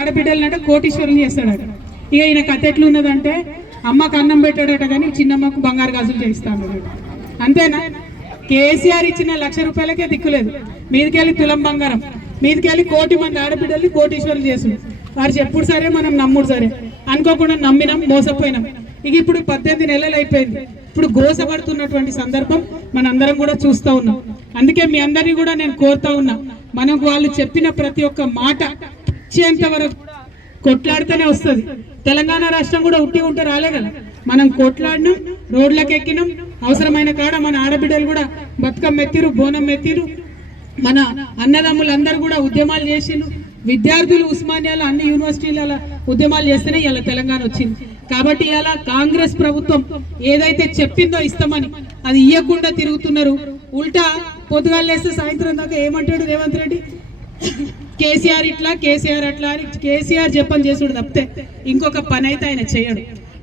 ఆడబిడ్డలనంటే కోటీశ్వరం చేస్తాడట. ఇక ఈయన కథ ఎట్లున్నదంటే అమ్మకు అన్నం పెట్టాడట కానీ చిన్నమ్మకు బంగారు గాజులు చేయిస్తాను అంతేనా? కేసీఆర్ ఇచ్చిన లక్ష రూపాయలకే దిక్కులేదు. మీదికెళ్ళి తులం బంగారం మీదికెళ్ళి కోటి మంది ఆడబిడ్డల్ని కోటీశ్వరులు చేసుడు వారు చెప్పుడు సరే మనం నమ్ముడు సరే. అనుకోకుండా నమ్మినాం మోసపోయినాం. ఇక ఇప్పుడు పద్దెనిమిది నెలలు అయిపోయింది. ఇప్పుడు గోసపడుతున్నటువంటి సందర్భం మనందరం కూడా చూస్తూ ఉన్నాం. అందుకే మీ అందరినీ కూడా నేను కోరుతా ఉన్నా. మనకు వాళ్ళు చెప్పిన ప్రతి ఒక్క మాట వచ్చేంత వరకు కొట్లాడితేనే వస్తుంది. తెలంగాణ రాష్ట్రం కూడా ఉట్టి ఉంటే రాలే కదా. మనం కొట్లాడినాం రోడ్లకు ఎక్కినాం అవసరమైన కాడ మన ఆడబిడ్డలు కూడా బతుకమ్మ ఎత్తిరు బోనం ఎత్తిరు. మన అన్నదమ్ములు అందరూ కూడా ఉద్యమాలు చేసిండ్రు. విద్యార్థులు ఉస్మానియాలో అన్ని యూనివర్సిటీల ఉద్యమాలు చేస్తేనే ఇలా తెలంగాణ వచ్చింది. కాబట్టి ఇలా కాంగ్రెస్ ప్రభుత్వం ఏదైతే చెప్పిందో ఇస్తామని అది ఇవ్వకుండా తిరుగుతున్నారు. ఉల్టా పొద్దుగాలు లేస్తే సాయంత్రం దాకా ఏమంటాడు రేవంత్ రెడ్డి? కేసీఆర్ ఇట్లా కేసీఆర్ అట్లా అని కేసీఆర్ చెప్పని చేసుడు తప్పితే ఇంకొక పని అయితే ఆయన చేయడు.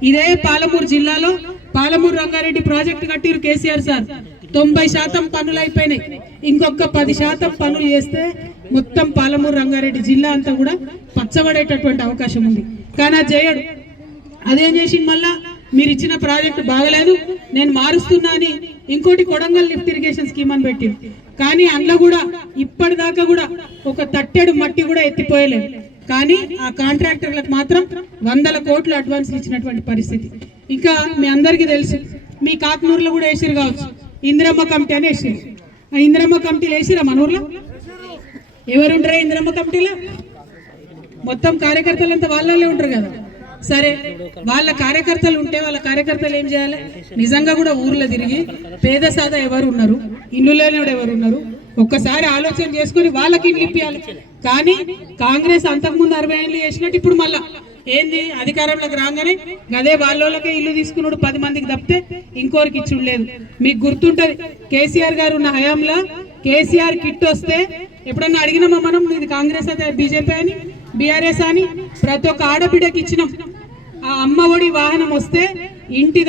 ఇదే పాలమూరు జిల్లాలో పాలమూరు రంగారెడ్డి ప్రాజెక్టు కట్టిరు కేసీఆర్ సార్. తొంభై శాతం పనులు అయిపోయినాయి. ఇంకొక పది శాతం పనులు చేస్తే మొత్తం పాలమూరు రంగారెడ్డి జిల్లా అంతా కూడా పచ్చబడేటటువంటి అవకాశం ఉంది. కానీ అది చేయడు. అదేం చేసింది మళ్ళా? మీరు ఇచ్చిన ప్రాజెక్టు బాగలేదు నేను మారుస్తున్నా అని ఇంకోటి కొడంగల్ లిఫ్ట్ ఇరిగేషన్ స్కీమ్ అని పెట్టి కానీ అందులో కూడా ఇప్పటిదాకా కూడా ఒక తట్టెడు మట్టి కూడా ఎత్తిపోయలేదు. కానీ ఆ కాంట్రాక్టర్లకు మాత్రం వందల కోట్లు అడ్వాన్స్ ఇచ్చినటువంటి పరిస్థితి. ఇంకా మీ అందరికీ తెలుసు మీ కాకినూరులో కూడా వేసిరు కావచ్చు. ఇందిరమ్మ కమిటీ అని వేసిరు. ఆ ఇందిరమ్మ కమిటీలు వేసిరా మన ఊర్లో? ఎవరుంటారా ఇందిరమ్మ కమిటీలో? మొత్తం కార్యకర్తలంతా వాళ్ళే ఉంటారు కదా. సరే వాళ్ళ కార్యకర్తలు ఉంటే వాళ్ళ కార్యకర్తలు ఏం చేయాలి? నిజంగా కూడా ఊర్లో తిరిగి పేద సాద ఎవరు ఉన్నారు ఇల్లు లేనివాడు ఎవరు ఉన్నారు ఒక్కసారి ఆలోచన చేసుకుని వాళ్ళకి ఇల్లు ఇప్పియాలి. కానీ కాంగ్రెస్ అంతకుముందు అరవై ఏళ్ళు చేసినట్టు ఇప్పుడు మళ్ళా. ఏంది? అధికారంలోకి రాగానే గదే వాళ్ళకే ఇల్లు తీసుకున్నాడు పది మందికి తప్పితే ఇంకోరికి ఇచ్చుడు లేదు. మీకు గుర్తుంటది కేసీఆర్ గారు ఉన్న హయాంలో కేసీఆర్ కిట్ వస్తే ఎప్పుడన్నా అడిగినామా మనం? ఇది కాంగ్రెస్ అయితే బీజేపీ అని? బీఆర్ఎస్ అని ప్రతి ఒక్క ఆడబిడ్డకి ఇచ్చినాం. ఆ అమ్మ ఒడి వాహనం వస్తే ఇంటి